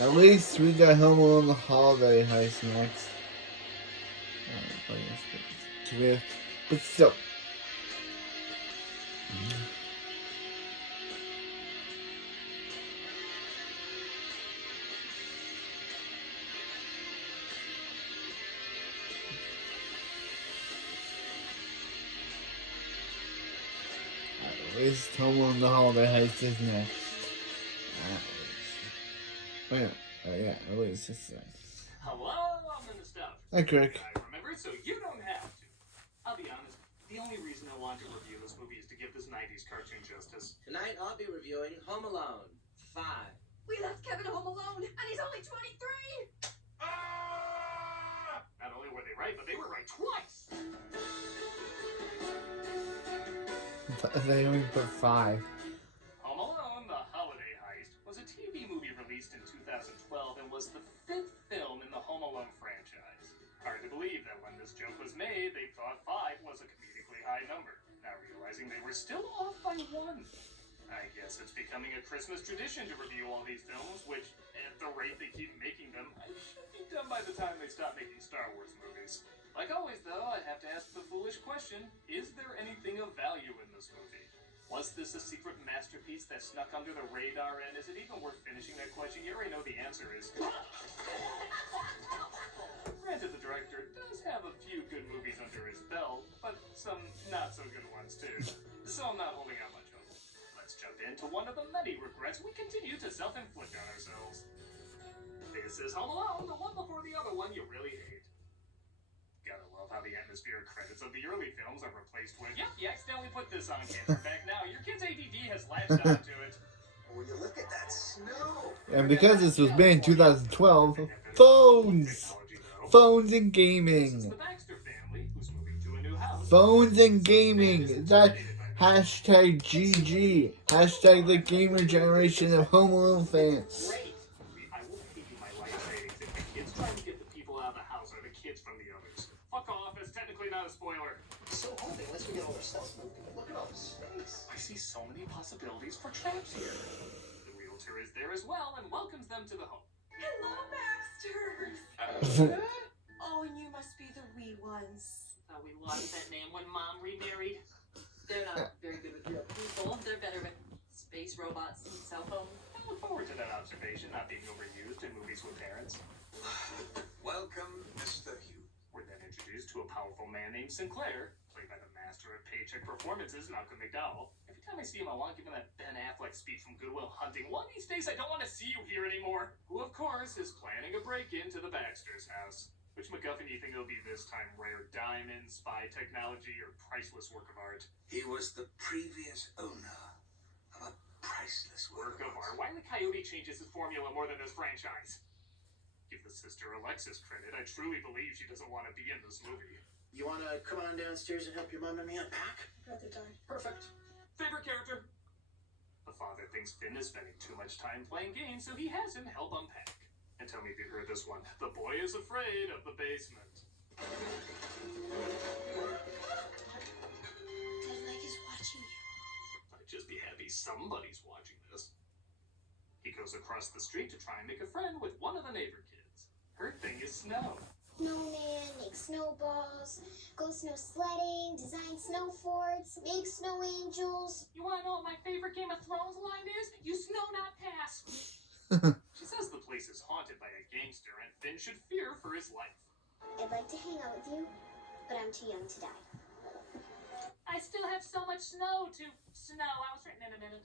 At least we got Home Alone the Holiday Heist next. But still. At least Home Alone the Holiday Heist is next. Yeah, at least it's next. Hello, I'm the nostalgia. Hi, Crick. I remember, so you don't have to. I'll be honest, the only reason I want to review this movie is to give this 90s cartoon justice. Tonight I'll be reviewing Home Alone 5. We left Kevin home alone, and he's only 23! Not only were they right, but they were right twice! They only put 5. Home Alone, The Holiday Heist, was a TV movie released in 2012 and was the 5th film in the Home Alone franchise. Hard to believe that when this joke was made, they thought 5 was a comedically high number, now realizing they were still off by 1. I guess it's becoming a Christmas tradition to review all these films, which, at the rate they keep making them, should be done by the time they stop making Star Wars movies. Like always, though, I have to ask the foolish question, is there anything of value in this movie? Was this a secret masterpiece that snuck under the radar, and is it even worth finishing that question? You already know the answer is... Granted, the director does have a few good movies under his belt, but some not-so-good ones, too. So I'm not holding out much hope. Let's jump into one of the many regrets we continue to self-inflict on ourselves. This is Home Alone, the one before the other one you really hate. Gotta love how the atmospheric credits of the early films are replaced with, yep, you accidentally put this on camera back now. Your kid's ADD has latched onto it. When you look at that snow. And because this was made in 2012, phones! Phones and gaming! Phones and gaming! That hashtag GG. Hashtag the gamer generation of Home Alone fans. I will pay you my life savings if the kids trying to get the people out of the house are the kids from the others. Fuck off, it's technically not a spoiler. So hoping once we get all our stuff moving. Look at all the space. I see so many possibilities for traps here. The realtor is there as well and welcomes them to the home. Hello, Baxters! Oh, and you must be the wee ones. We lost that name when Mom remarried. They're not very good with real people. They're better with space robots and cell phones. I look forward to that observation not being overused in movies with parents. Welcome, Mr. Hugh. We're then introduced to a powerful man named Sinclair, played by the master of paycheck performances, Malcolm McDowell. Every time I see him, I want to give him that Ben Affleck speech from Good Will Hunting. One of these days, I don't want to see you here anymore. Who, of course, is planning a break-in to the Baxter's house. Which MacGuffin do you think it'll be this time? Rare diamonds, spy technology, or priceless work of art? He was the previous owner of a priceless Work of art? Why the Coyote changes his formula more than this franchise? Give the sister Alexis credit. I truly believe she doesn't want to be in this movie. You want to come on downstairs and help your mom and me unpack? Brother died. Perfect. Favorite character? The father thinks Finn is spending too much time playing games, so he has him help unpack. And tell me if you heard this one. The boy is afraid of the basement. Dad Leg is watching you. I'd just be happy somebody's watching this. He goes across the street to try and make a friend with one of the neighbor kids. Her thing is snow. Snowman, make snowballs, go snow sledding, design snow forts, make snow angels. You want to know what my favorite Game of Thrones line is? You snow not pass. She says the place is haunted by a gangster and Finn should fear for his life. I'd like to hang out with you, but I'm too young to die. I still have so much snow to snow. I was written in a minute.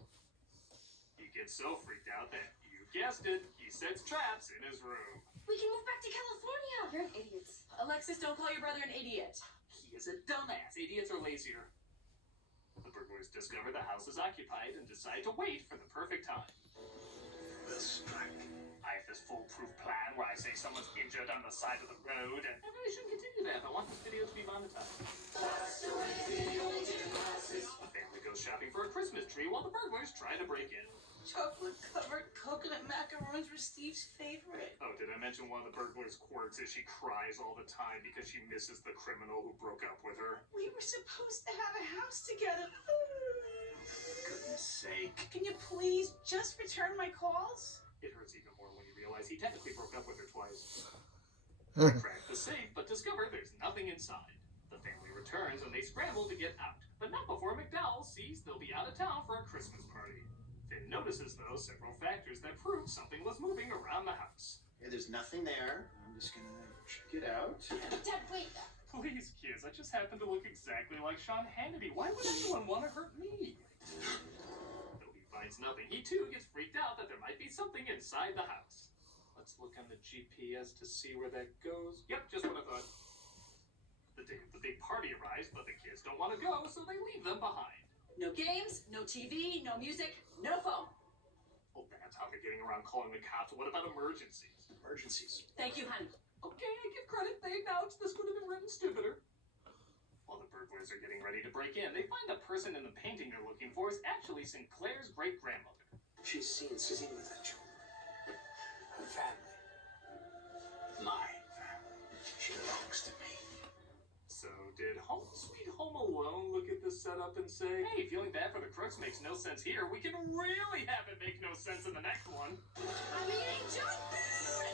He gets so freaked out that, you guessed it, he sets traps in his room. We can move back to California! You're an idiot. Alexis, don't call your brother an idiot. He is a dumbass. Idiots are lazier. The burglars discover the house is occupied and decide to wait for the perfect time. We'll strike. I have this foolproof plan where I say someone's injured on the side of the road, and I really shouldn't continue that. I want this video to be monetized. A family goes shopping for a Christmas tree while the burglars try to break in. Chocolate-covered coconut macaroons were Steve's favorite. Oh, did I mention one of the burglar's quirks is she cries all the time because she misses the criminal who broke up with her? We were supposed to have a house together. For goodness sake. Can you please just return my calls? It hurts even more when you realize he he technically broke up with her twice. They crack the safe, but discover there's nothing inside. The family returns and they scramble to get out, but not before McDowell sees they'll be out of town for a Christmas party. Finn notices, though, several factors that prove something was moving around the house. Okay, there's nothing there. I'm just gonna check it out. Dad, wait. Please, kids, I just happen to look exactly like Sean Hannity. Why would anyone want to hurt me? Though he finds nothing, he too gets freaked out that there might be something inside the house. Let's look on the GPS to see where that goes. Yep, just what I thought. The day of the big party arrives, but the kids don't want to go, so they leave them behind. No games, no TV, no music, no phone. Oh, that's how they're getting around calling the cops. What about emergencies? Emergencies. Thank you, honey. Okay, I give credit. They acknowledge this could have been written stupider. While the burglars are getting ready to break in, they find the person in the painting they're looking for is actually Sinclair's great-grandmother. She's seen with her children. Her family. My family. She belongs to me. So did Sweet Home Alone look at this setup and say, hey, feeling bad for the crooks makes no sense here. We can really have it make no sense in the next one. I'm eating junk food!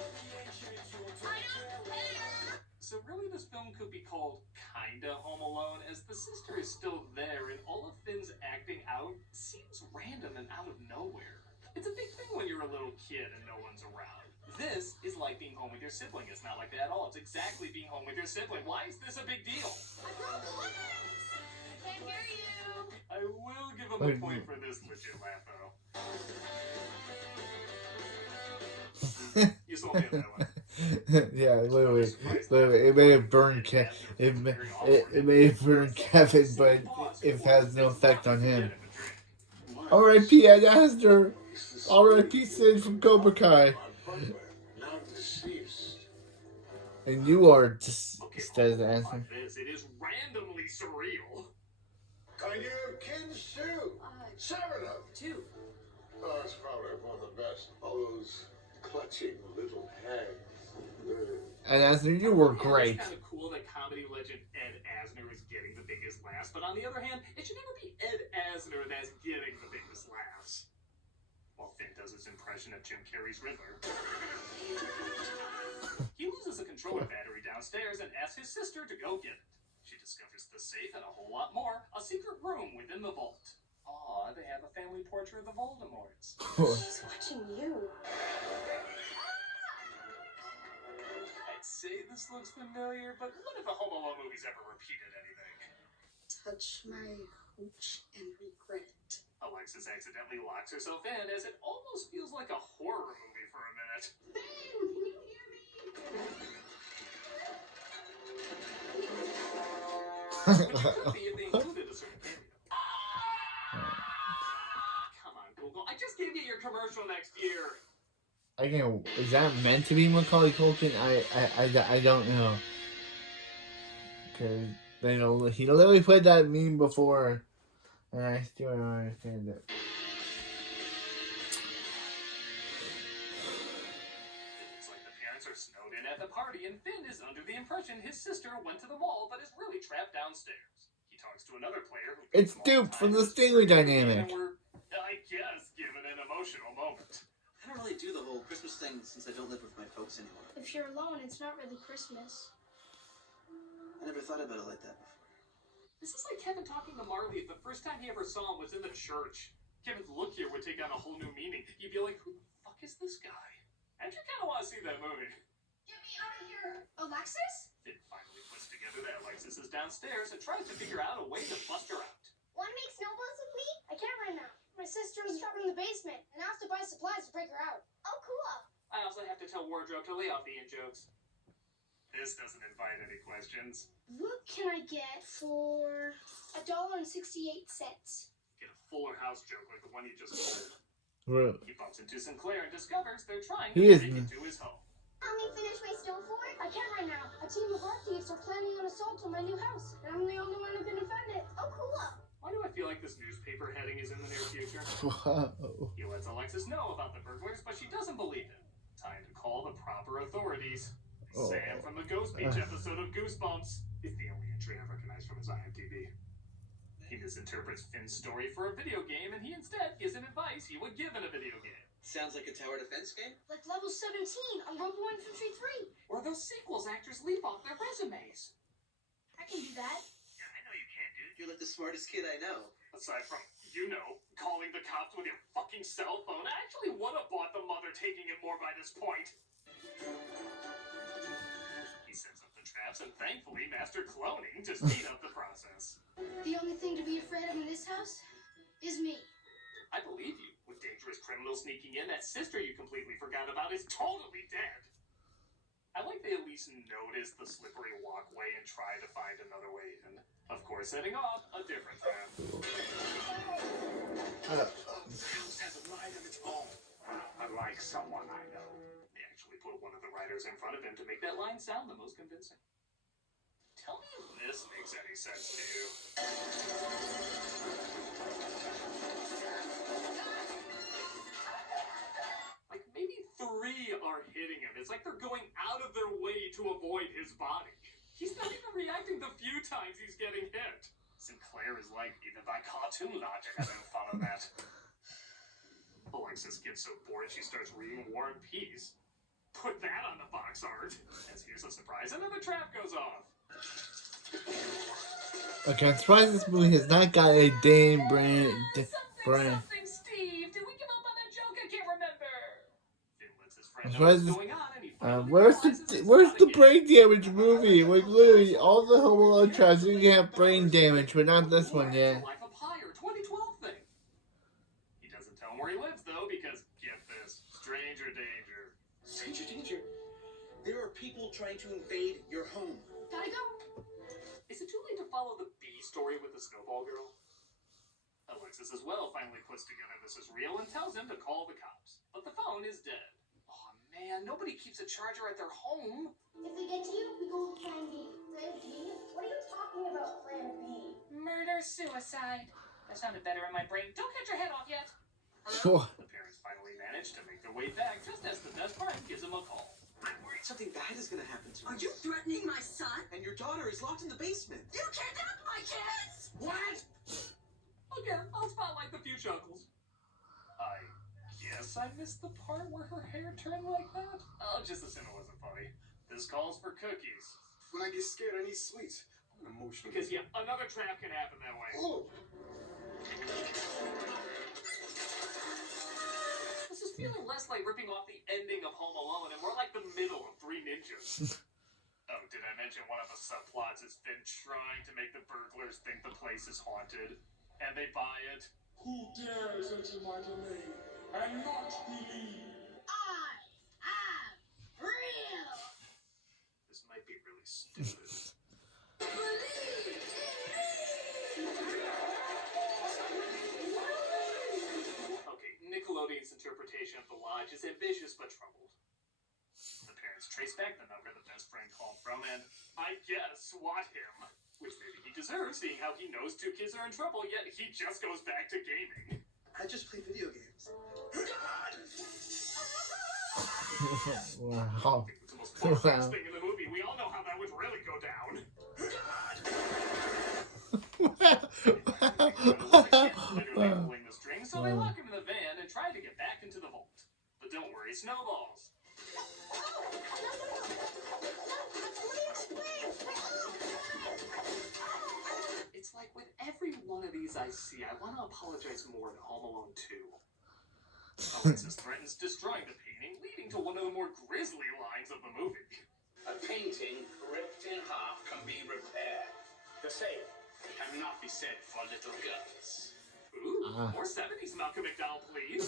I don't care! So really this film could be called Kinda Home Alone, as the sister is still there and all of Finn's acting out seems random and out of nowhere. It's a big thing when you're a little kid and no one's around. This is like being home with your sibling. It's not like that at all. It's exactly being home with your sibling. Why is this a big deal? I broke the legs! I can't hear you! I will give him a point for this legit laugh, though. You saw me on that one. Yeah, literally, it may have burned it may have burned Kevin, but it has no effect on him. R.I.P. Ed Asner. R.I.P. Sid from Cobra Kai. Now deceased. And you are just Okay, says the hold on answer. about this. It is randomly surreal. And you have kids too? 7 of them. 2. Oh, it's probably one of the best. All those clutching little hands. And Asner, you were Yeah, great. It's kind of cool that comedy legend Ed Asner is getting the biggest laughs, but on the other hand, it should never be Ed Asner that's getting the biggest laughs. While Finn does his impression of Jim Carrey's Riddler. He loses a controller battery downstairs and asks his sister to go get it. She discovers the safe and a whole lot more, a secret room within the vault. Aw, they have a family portrait of the Voldemorts. She's watching you. I'd say this looks familiar, but what if the Home Alone movies ever repeated anything? Touch my hooch and regret it. Alexis accidentally locks herself in as it almost feels like a horror movie for a minute. Ben, can you hear me? Which it could be if they included a certain cameo. Come on, Google. I just gave you your commercial next year. Again, is that meant to be Macaulay Culkin? I don't know. Because he literally put that meme before, and I still don't understand it. It looks like the parents are snowed in at the party, and Finn is under the impression his sister went to the mall but is really trapped downstairs. He talks to another player who It's Duke from the Stingley dynamic. And we're, I guess, given an emotional moment. I don't really do the whole Christmas thing since I don't live with my folks anymore. If you're alone, it's not really Christmas. I never thought about it like that before. This is like Kevin talking to Marley if the first time he ever saw him was in the church. Kevin's look here would take on a whole new meaning. You'd be like, who the fuck is this guy? I actually kind of want to see that movie. Get me out of here! Alexis? Finn finally puts together that Alexis is downstairs and tries to figure out a way to bust her out. Want to make snowballs with me? I can't right now. My sister is trapped in the basement, and I have to buy supplies to break her out. Oh, cool. I also have to tell Wardrobe to lay off the in-jokes. This doesn't invite any questions. What can I get for $1.68? Get a Fuller House joke like the one you just told. Really? He bumps into Sinclair and discovers they're trying He to is- take it to his home. Help me finish my snow fort? I can't right now. A team of art thieves are planning an assault on my new house, and I'm the only one who can defend it. Oh, cool. Why do I feel like this newspaper heading is in the near future? Wow. He lets Alexis know about the burglars, but she doesn't believe him. Time to call the proper authorities. Oh. Sam from the Ghost Beach episode of Goosebumps is the only entry I recognize from his IMDb. He misinterprets Finn's story for a video game, and he instead gives him advice he would give in a video game. Sounds like a tower defense game. Like level 17 on Robo Infantry 3. Or those sequels actors leave off their resumes. I can do that. Yeah, I know you can, dude. You're like the smartest kid I know. Aside from, calling the cops with your fucking cell phone, I actually would have bought the mother taking it more by this point. He sets up the traps and thankfully master cloning to speed up the process. The only thing to be afraid of in this house is me. I believe you. With dangerous criminals sneaking in, that sister you completely forgot about is totally dead. I like they at least notice the slippery walkway and try to find another way in. Of course, setting off a different trap. The house has a mind of its own. Unlike someone I know. They actually put one of the writers in front of him to make that line sound the most convincing. Tell me if this makes any sense to you. Like, maybe 3 are hitting him. It's like they're going out of their way to avoid his body. He's not even reacting the few times he's getting hit. Sinclair is like, even by cartoon logic, I don't follow that. Alexis gets so bored she starts reading War and Peace. Put that on the box art. As here's a surprise, another trap goes off. Okay, I'm surprised this movie has not got a Dane brand. Something, Steve. Did we give up on that joke? I can't remember. Finn lets his friend That's know why what's this- going on, and he finally Where's realizes it's the not a brain damage movie? Like literally all the Home Alone traps you can have brain damage, but not this one yet. Life of Pi or 2012 thing. He doesn't tell him where he lives though, because get this, stranger danger. Stranger danger. There are people trying to invade your home. Gotta go. Is it too late to follow the B story with the Snowball Girl? Alexis as well finally puts together this is real and tells him to call the cops, but the phone is dead. Oh man, nobody keeps a charger at their home. If we get to you, we go with Plan B. Plan B? What are you talking about, Plan B? Murder, suicide. That sounded better in my brain. Don't cut your head off yet. Sure. The parents finally manage to make their way back just as the best friend gives him a call. I'm worried something bad is gonna happen to Are you. you threatening my son? And your daughter is locked in the basement. You kidnapped my kids! What? Again, I'll spotlight the few chuckles. I guess I missed the part where her hair turned like that. I'll just assume it wasn't funny. This calls for cookies. When I get scared, I need sweets. I'm emotional. Because, yeah, another trap can happen that way. Oh, This is feeling less like ripping off the ending of Home Alone and more like the middle of Three Ninjas. Oh, did I mention one of the subplots has been trying to make the burglars think the place is haunted? And they buy it. who dares enter my domain and not believe? I am real. This might be really stupid. Okay, Nickelodeon's interpretation of the lodge is ambitious but troubled. The parents trace back the number the best friend called from and, I guess, swat him. Which maybe he deserves, seeing how he knows 2 kids are in trouble, yet he just goes back to gaming. I just play video games. Wow. It's the most far-fetched thing in the movie. We all know how that would really go down. Literally pulling the string, so they lock him in the van and try to get back into the vault. But don't worry, snowballs. It's like with every one of these I see, I want to apologize more in Home Alone 2. Alexis threatens destroying the painting, leading to one of the more grisly lines of the movie. A painting ripped in half can be repaired. The same cannot be said for little girls. Ooh, more 70s Malcolm McDowell, please.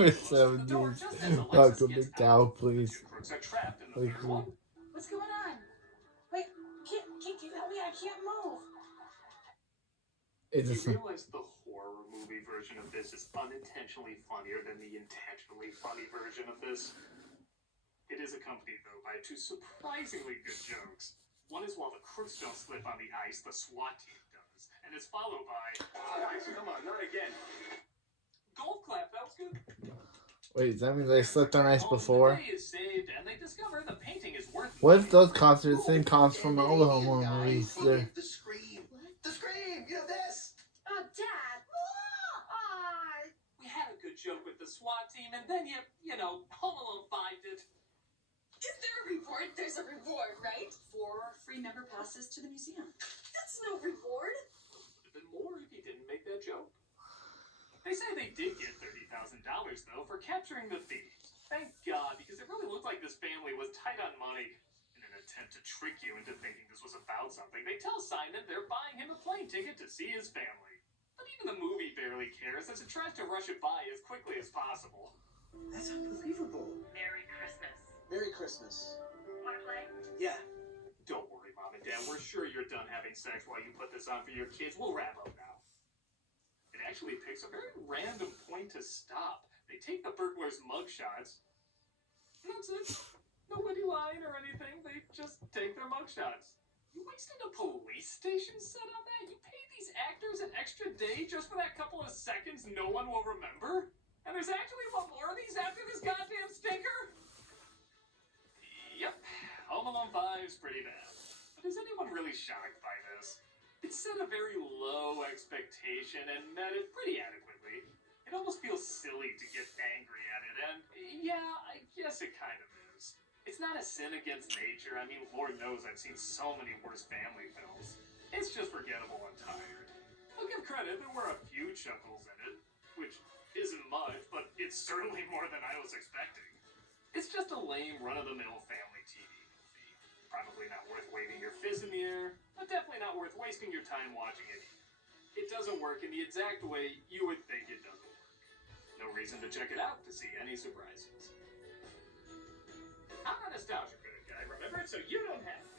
We're 70s. Malcolm McDowell, please. The 2 crooks are trapped in the Like, third one. What's going on? Wait, can you help me? I can't move. It's You just, realize the horror movie version of this is unintentionally funnier than the intentionally funny version of this. It is accompanied, though, by 2 surprisingly good jokes. One is while the crooks don't slip on the ice, the SWAT team does. And it's followed by... Come on, not again. Golf clap, that was good. wait, does that mean they slipped on ice The before? day is saved, and they discover the painting is worth What if money. those cops are the same cops from all the Home Alone movies? They're- The scream. The scream. You know this. Dad. We had a good joke with you know, Home Alone 5 did. Is there a reward? There's a reward, right? 4 free member passes to the museum. That's no reward. Would have been more if he didn't make that joke. They say they did get $30,000 though for capturing the thieves. Thank God, because it really looked like this family was tight on money. In an attempt to trick you into thinking this was about something, they tell Simon they're buying him a plane ticket to see his family. But even the movie barely cares as it tries to rush it by as quickly as possible. That's unbelievable. Merry Christmas. Merry Christmas. Wanna play? Yeah. Don't worry, Mom and Dad. We're sure you're done having sex while you put this on for your kids. We'll wrap up now. It actually picks a very random point to stop. They take the burglars' mugshots. And that's it. Nobody lying or anything. They just take their mugshots. You wasted a police station set on that? You paid these actors an extra day just for that couple of seconds no one will remember? And there's actually one more of these after this goddamn stinker? Yep. Home Alone 5's pretty bad. But is anyone really shocked by this? It set a very low expectation and met it pretty adequately. It almost feels silly to get angry at it, and yeah, I guess it kind of is. It's not a sin against nature. I mean, Lord knows I've seen so many worse family films. It's just forgettable and tired. I'll give credit, there were a few chuckles in it, which isn't much, but it's certainly more than I was expecting. It's just a lame, run-of-the-mill family TV movie. Probably not worth waving your fist in the air, but definitely not worth wasting your time watching it. It doesn't work in the exact way you would think it doesn't work. No reason to check it out to see any surprises. I'm a nostalgia critic, guy, remember? So you don't have to.